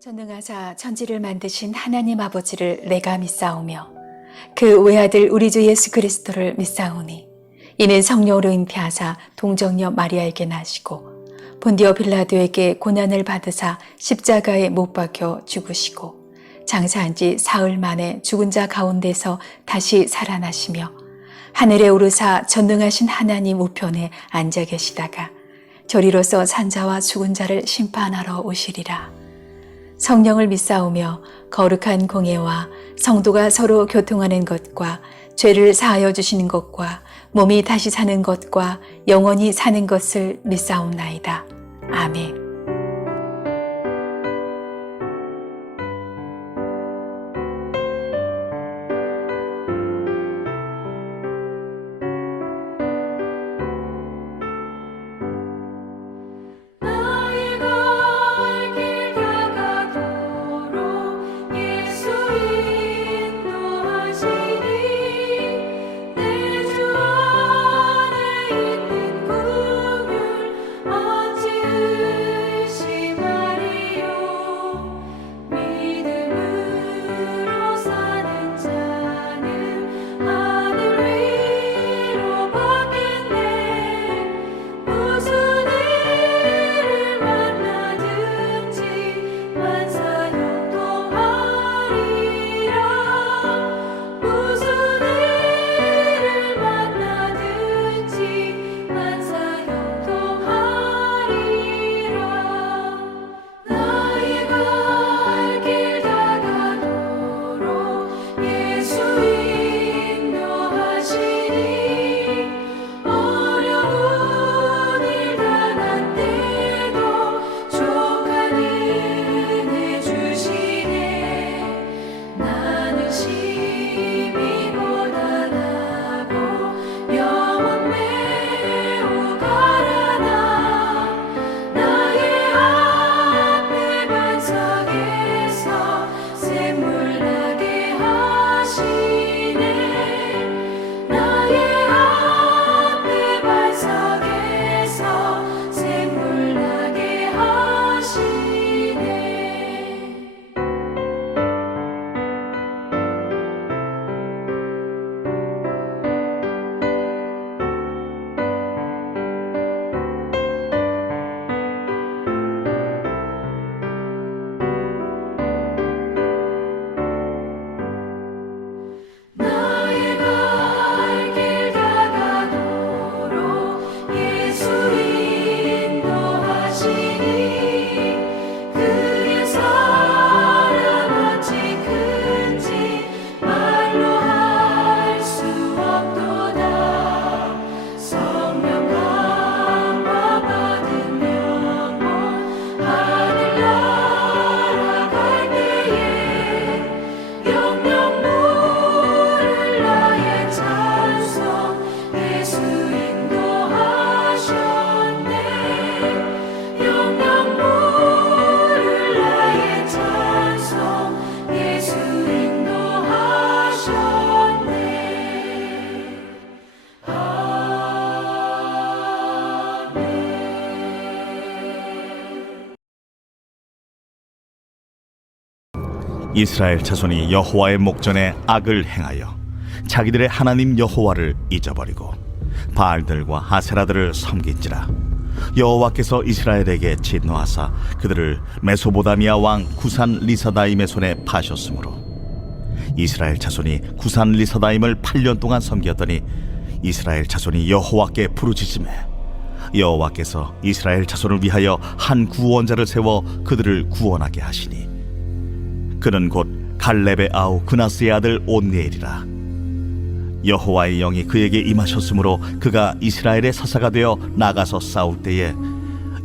전능하사 천지를 만드신 하나님 아버지를 내가 믿사오며 그 외아들 우리 주 예수 그리스도를 믿사오니 이는 성령으로 잉태하사 동정녀 마리아에게 나시고 본디오 빌라도에게 고난을 받으사 십자가에 못 박혀 죽으시고 장사한 지 사흘 만에 죽은 자 가운데서 다시 살아나시며 하늘에 오르사 전능하신 하나님 우편에 앉아 계시다가 저리로서 산자와 죽은 자를 심판하러 오시리라. 성령을 믿사오며 거룩한 공예와 성도가 서로 교통하는 것과 죄를 사하여 주시는 것과 몸이 다시 사는 것과 영원히 사는 것을 믿사옵나이다. 아멘. 이스라엘 자손이 여호와의 목전에 악을 행하여 자기들의 하나님 여호와를 잊어버리고 바알들과 아세라들을 섬긴지라. 여호와께서 이스라엘에게 진노하사 그들을 메소보다미아 왕 구산 리사다임의 손에 파셨으므로 이스라엘 자손이 구산 리사다임을 8년 동안 섬겼더니 이스라엘 자손이 여호와께 부르짖음에 여호와께서 이스라엘 자손을 위하여 한 구원자를 세워 그들을 구원하게 하시니 그는 곧 갈렙의 아우 그나스의 아들 온니엘이라. 여호와의 영이 그에게 임하셨으므로 그가 이스라엘의 사사가 되어 나가서 싸울 때에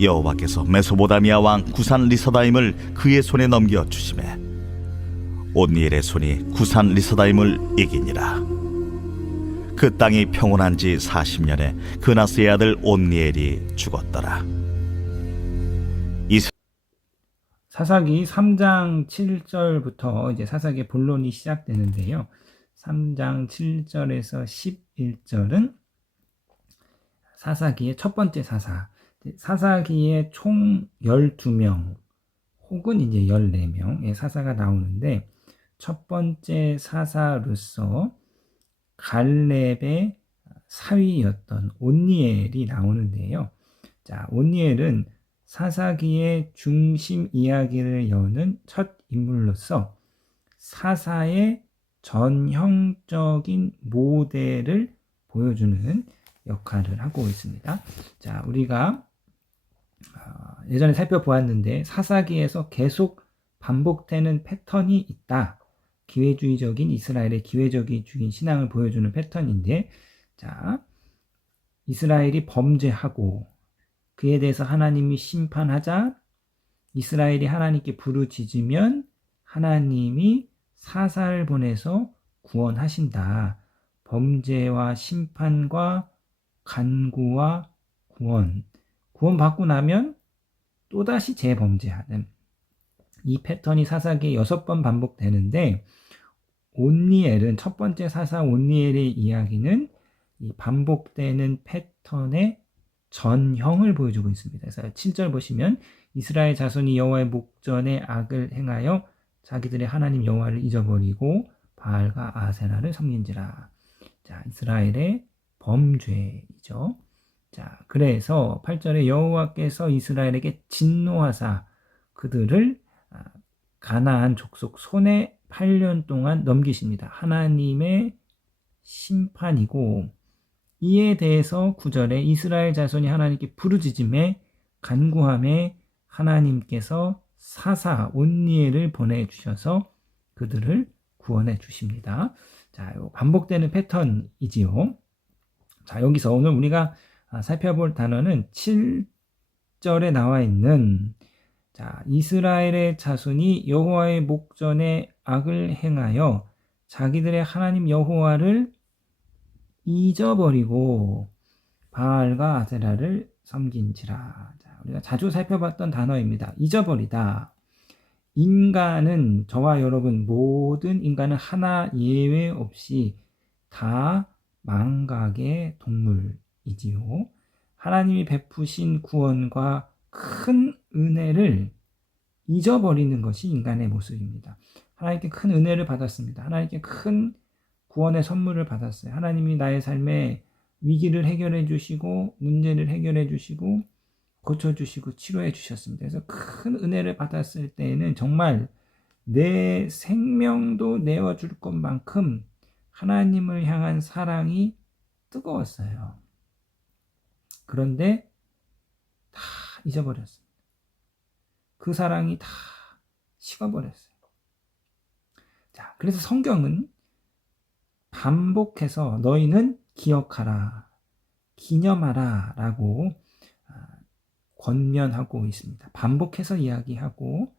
여호와께서 메소보다미아 왕 구산 리사다임을 그의 손에 넘겨 주시매 온니엘의 손이 구산 리사다임을 이기니라. 그 땅이 평온한 지 40년에 그나스의 아들 온니엘이 죽었더라. 사사기 3장 7절부터 이제 사사기의 본론이 시작되는데요. 3장 7절에서 11절은 사사기의 첫 번째 사사기에 총 12명 혹은 이제 14명의 사사가 나오는데, 첫 번째 사사로서 갈렙의 사위였던 온니엘이 나오는데요. 자, 온니엘은 사사기의 중심 이야기를 여는 첫 인물로서 사사의 전형적인 모델을 보여주는 역할을 하고 있습니다. 자, 우리가 예전에 살펴보았는데 사사기에서 계속 반복되는 패턴이 있다. 기회주의적인 이스라엘의 기회주의적인 신앙을 보여주는 패턴인데, 자, 이스라엘이 범죄하고 그에 대해서 하나님이 심판하자 이스라엘이 하나님께 부르짖으면 하나님이 사사를 보내서 구원하신다. 범죄와 심판과 간구와 구원받고 나면 또다시 재범죄하는 이 패턴이 사사기에 6번 반복되는데, 온니엘은 첫 번째 사사 온니엘의 이야기는 이 반복되는 패턴의 전형을 보여주고 있습니다. 그래서 7절 보시면 이스라엘 자손이 여호와의 목전에 악을 행하여 자기들의 하나님 여호와를 잊어버리고 바알과 아세라를 섬긴지라. 자, 이스라엘의 범죄이죠. 자, 그래서 8절에 여호와께서 이스라엘에게 진노하사 그들을 가나안 족속 손에 8년 동안 넘기십니다. 하나님의 심판이고, 이에 대해서 9절에 이스라엘 자손이 하나님께 부르짖음에 간구함에 하나님께서 사사 온니엘을 보내주셔서 그들을 구원해 주십니다. 자, 반복되는 패턴이지요. 자, 여기서 오늘 우리가 살펴볼 단어는 7절에 나와 있는, 자, 이스라엘의 자손이 여호와의 목전에 악을 행하여 자기들의 하나님 여호와를 잊어버리고 바알과 아세라를 섬긴지라. 자, 우리가 자주 살펴봤던 단어입니다. 잊어버리다. 인간은, 저와 여러분 모든 인간은 하나 예외 없이 다 망각의 동물이지요. 하나님이 베푸신 구원과 큰 은혜를 잊어버리는 것이 인간의 모습입니다. 하나님께 큰 은혜를 받았습니다. 하나님께 큰 구원의 선물을 받았어요. 하나님이 나의 삶에 위기를 해결해 주시고 문제를 해결해 주시고 고쳐주시고 치료해 주셨습니다. 그래서 큰 은혜를 받았을 때에는 정말 내 생명도 내어줄 것만큼 하나님을 향한 사랑이 뜨거웠어요. 그런데 다 잊어버렸습니다. 그 사랑이 다 식어버렸어요. 자, 그래서 성경은 반복해서 너희는 기억하라, 기념하라 라고 권면하고 있습니다. 반복해서 이야기하고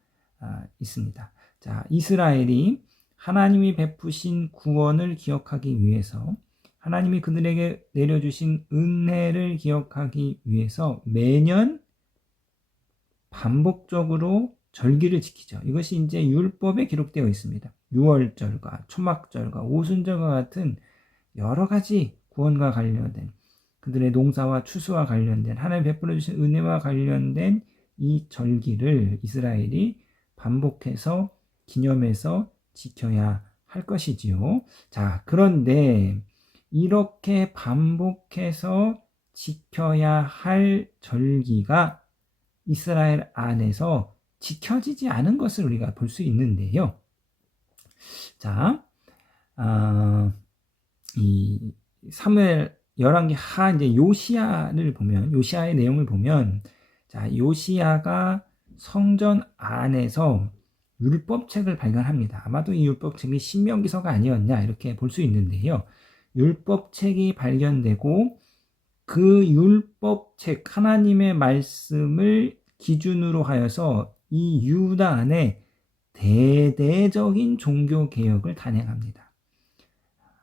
있습니다. 자, 이스라엘이 하나님이 베푸신 구원을 기억하기 위해서, 하나님이 그들에게 내려주신 은혜를 기억하기 위해서 매년 반복적으로 절기를 지키죠. 이것이 이제 율법에 기록되어 있습니다. 유월절과 초막절과 오순절과 같은 여러 가지 구원과 관련된, 그들의 농사와 추수와 관련된, 하나님 베풀어 주신 은혜와 관련된 이 절기를 이스라엘이 반복해서 기념해서 지켜야 할 것이지요. 자, 그런데 이렇게 반복해서 지켜야 할 절기가 이스라엘 안에서 지켜지지 않은 것을 우리가 볼 수 있는데요. 자, 이 사무엘 열왕기 하 이제 요시야를 보면, 요시야의 내용을 보면, 자, 요시야가 성전 안에서 율법책을 발견합니다. 아마도 이 율법책이 신명기서가 아니었냐 이렇게 볼 수 있는데요. 율법책이 발견되고 그 율법책, 하나님의 말씀을 기준으로 하여서 이 유다 안에 대대적인 종교 개혁을 단행합니다.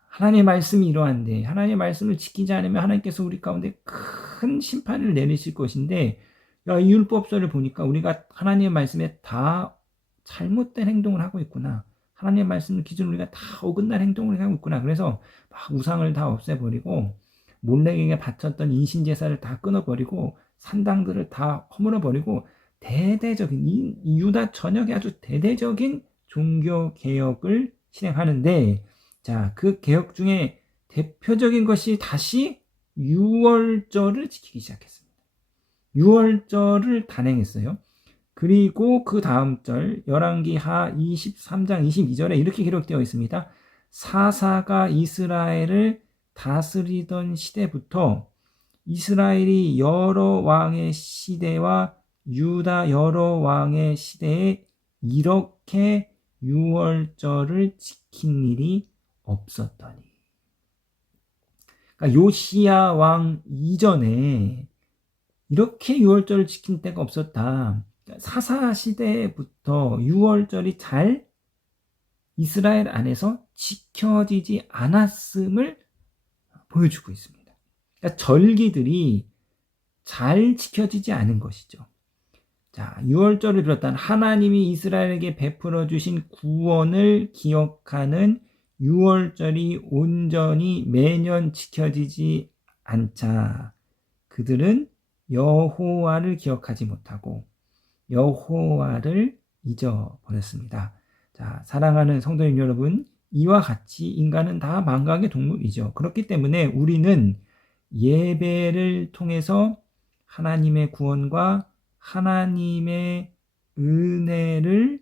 하나님의 말씀이 이러한데, 하나님의 말씀을 지키지 않으면 하나님께서 우리 가운데 큰 심판을 내리실 것인데, 야, 이 율법서를 보니까 우리가 하나님의 말씀에 다 잘못된 행동을 하고 있구나. 하나님의 말씀을 기준으로 우리가 다 어긋난 행동을 하고 있구나. 그래서 막 우상을 다 없애버리고 몰렉에게 바쳤던 인신제사를 다 끊어버리고 산당들을 다 허물어버리고 대대적인 이 유다 전역의 아주 대대적인 종교 개혁을 실행하는데, 자, 그 개혁 중에 대표적인 것이 다시 유월절을 지키기 시작했습니다. 유월절을 단행했어요. 그리고 그 다음 절 열왕기하 23장 22절에 이렇게 기록되어 있습니다. 사사가 이스라엘을 다스리던 시대부터 이스라엘이 여러 왕의 시대와 유다 여러 왕의 시대에 이렇게 유월절을 지킨 일이 없었더니. 그러니까 요시야 왕 이전에 이렇게 유월절을 지킨 때가 없었다. 사사 시대부터 유월절이 잘 이스라엘 안에서 지켜지지 않았음을 보여주고 있습니다. 그러니까 절기들이 잘 지켜지지 않은 것이죠. 자, 유월절을 비롯한 하나님이 이스라엘에게 베풀어 주신 구원을 기억하는 유월절이 온전히 매년 지켜지지 않자 그들은 여호와를 기억하지 못하고 여호와를 잊어버렸습니다. 자, 사랑하는 성도님 여러분, 이와 같이 인간은 다 망각의 동물이죠. 그렇기 때문에 우리는 예배를 통해서 하나님의 구원과 하나님의 은혜를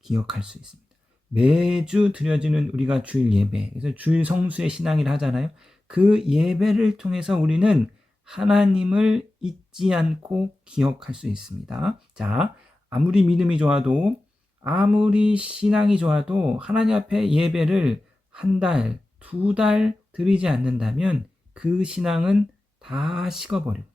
기억할 수 있습니다. 매주 드려지는 우리가 주일 예배, 그래서 주일 성수의 신앙이라 하잖아요. 그 예배를 통해서 우리는 하나님을 잊지 않고 기억할 수 있습니다. 자, 아무리 믿음이 좋아도, 아무리 신앙이 좋아도 하나님 앞에 예배를 한 달, 두 달 드리지 않는다면 그 신앙은 다 식어버리고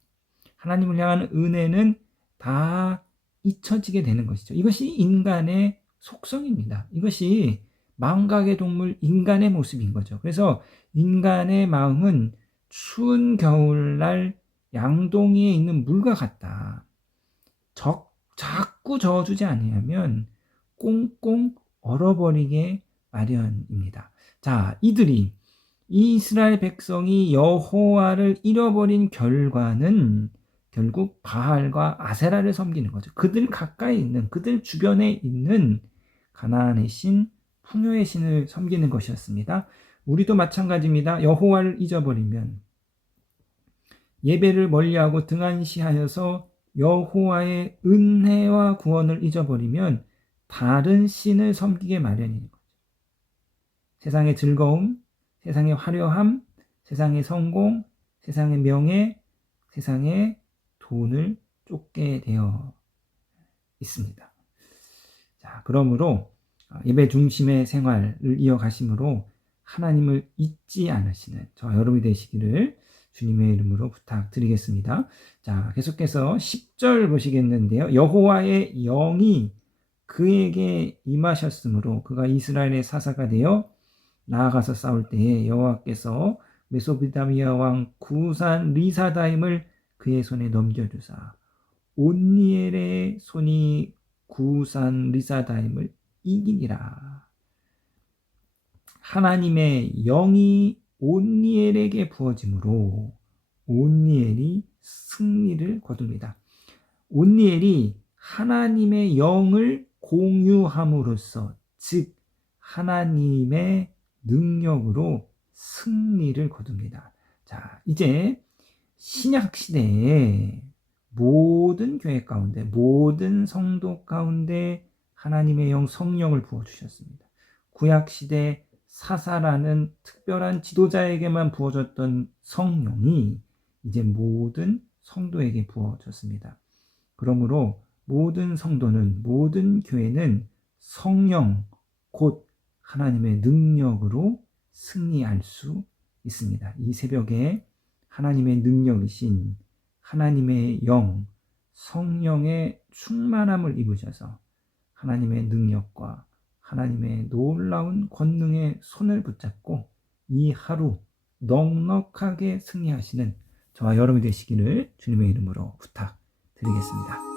하나님을 향한 은혜는 다 잊혀지게 되는 것이죠. 이것이 인간의 속성입니다. 이것이 망각의 동물 인간의 모습인 거죠. 그래서 인간의 마음은 추운 겨울날 양동이에 있는 물과 같다. 자꾸 저어주지 아니하면 꽁꽁 얼어버리게 마련입니다. 자, 이 이스라엘 백성이 여호와를 잃어버린 결과는 결국 바알과 아세라를 섬기는 거죠. 그들 가까이 있는, 그들 주변에 있는 가나안의 신, 풍요의 신을 섬기는 것이었습니다. 우리도 마찬가지입니다. 여호와를 잊어버리면, 예배를 멀리하고 등한시하여서 여호와의 은혜와 구원을 잊어버리면 다른 신을 섬기게 마련인 거죠. 세상의 즐거움, 세상의 화려함, 세상의 성공, 세상의 명예, 세상의 돈을 쫓게 되어 있습니다. 자, 그러므로 예배 중심의 생활을 이어가심으로 하나님을 잊지 않으시는 저와 여러분이 되시기를 주님의 이름으로 부탁드리겠습니다. 자, 계속해서 10절 보시겠는데요. 여호와의 영이 그에게 임하셨으므로 그가 이스라엘의 사사가 되어 나아가서 싸울 때에 여호와께서 메소포타미아 왕 구산 리사다임을 그의 손에 넘겨주사 온니엘의 손이 구산 리사다임을 이기니라. 하나님의 영이 온니엘에게 부어짐으로 온니엘이 승리를 거둡니다. 온니엘이 하나님의 영을 공유함으로써, 즉 하나님의 능력으로 승리를 거둡니다. 자, 이제 신약 시대에 모든 교회 가운데, 모든 성도 가운데 하나님의 영 성령을 부어주셨습니다. 구약 시대 사사라는 특별한 지도자에게만 부어졌던 성령이 이제 모든 성도에게 부어졌습니다. 그러므로 모든 성도는, 모든 교회는 성령, 곧 하나님의 능력으로 승리할 수 있습니다. 이 새벽에 하나님의 능력이신 하나님의 영, 성령의 충만함을 입으셔서 하나님의 능력과 하나님의 놀라운 권능의 손을 붙잡고 이 하루 넉넉하게 승리하시는 저와 여러분이 되시기를 주님의 이름으로 부탁드리겠습니다.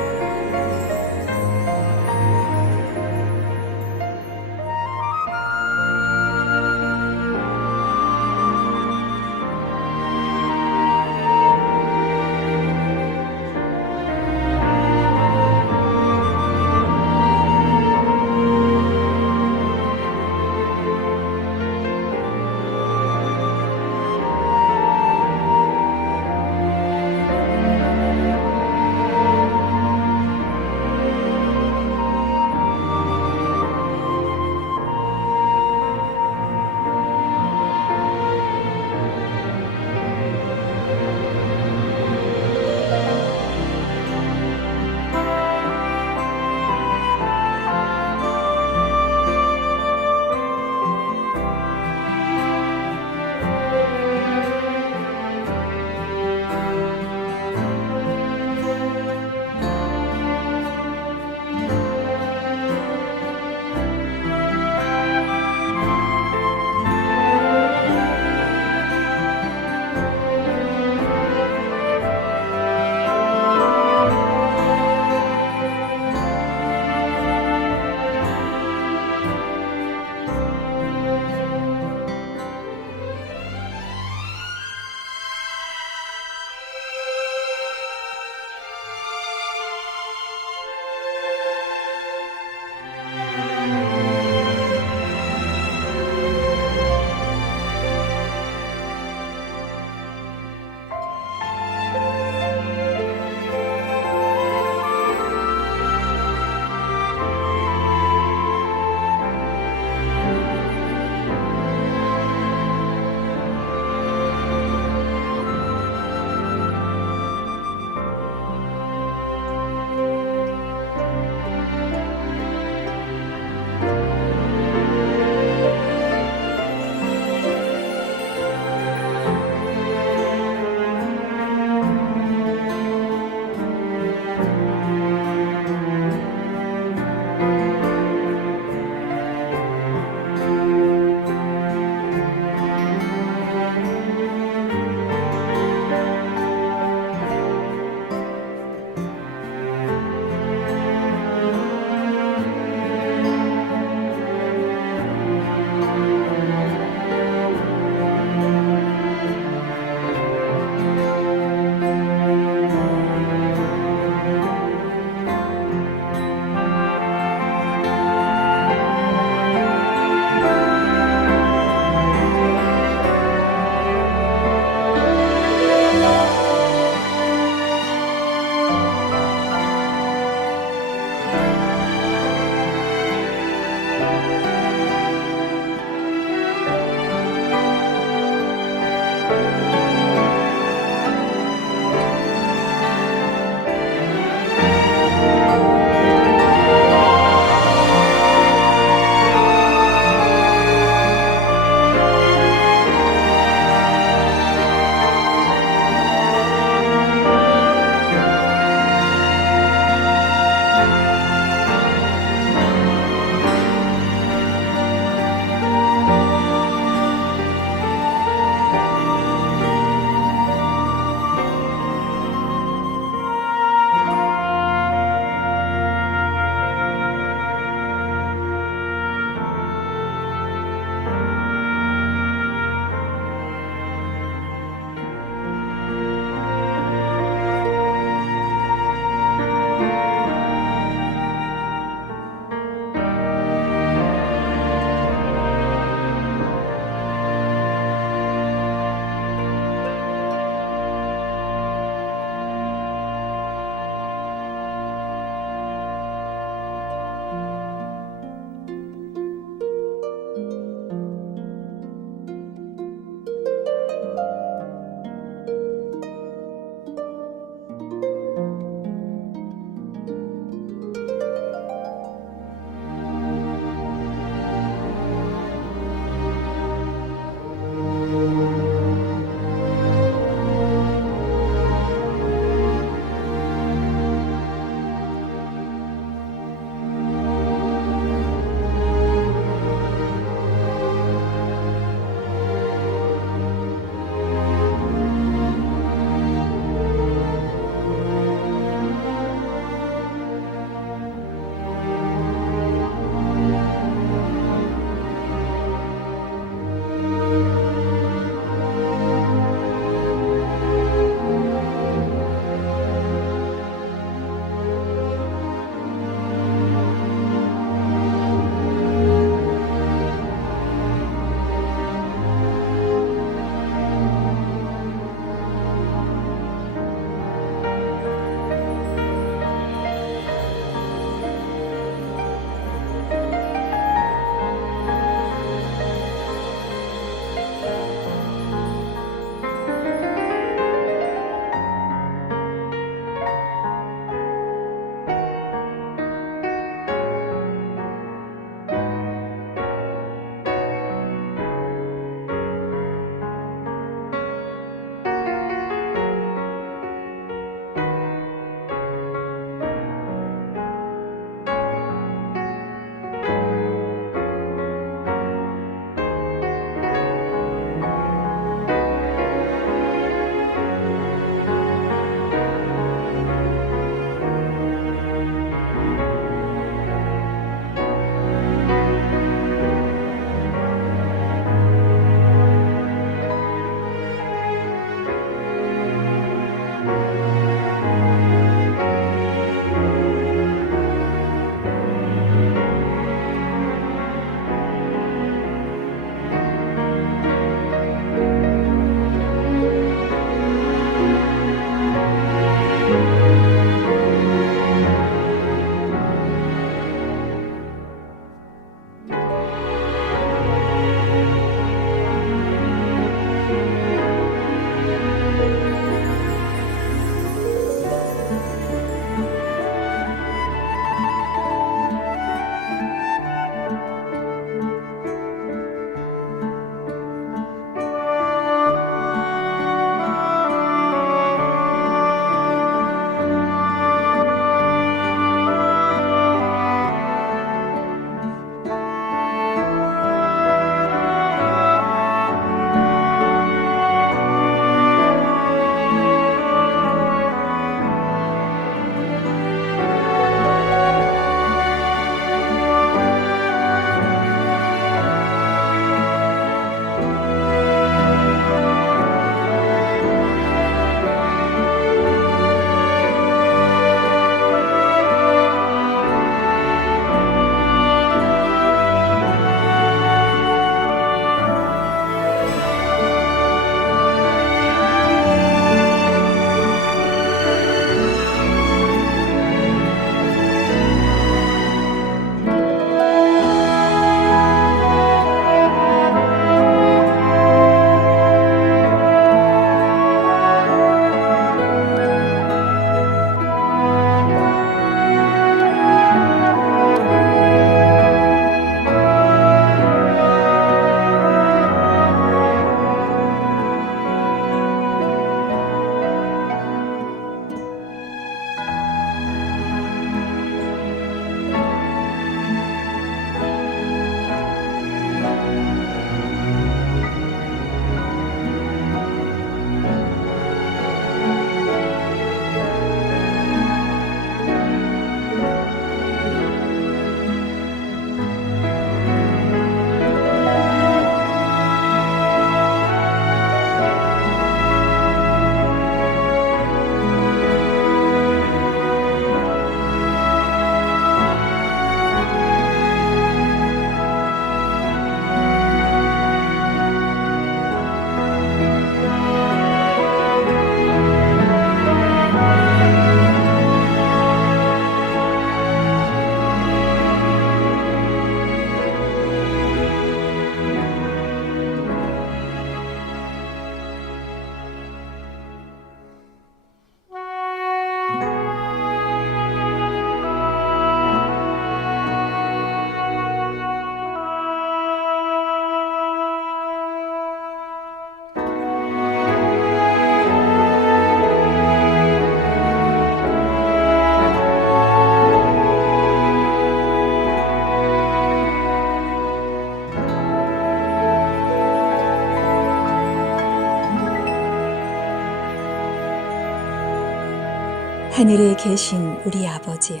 하늘에 계신 우리 아버지여,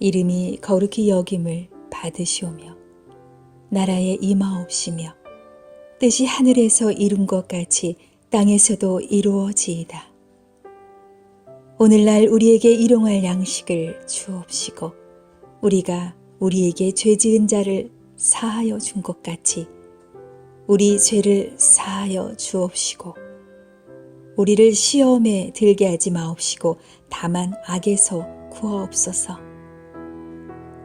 이름이 거룩히 여김을 받으시오며 나라에 임하옵시며 뜻이 하늘에서 이룬 것 같이 땅에서도 이루어지이다. 오늘날 우리에게 일용할 양식을 주옵시고 우리가 우리에게 죄 지은 자를 사하여 준 것 같이 우리 죄를 사하여 주옵시고 우리를 시험에 들게 하지 마옵시고 다만 악에서 구하옵소서.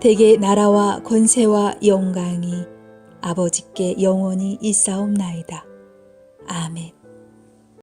대개 나라와 권세와 영광이 아버지께 영원히 있사옵나이다. 아멘.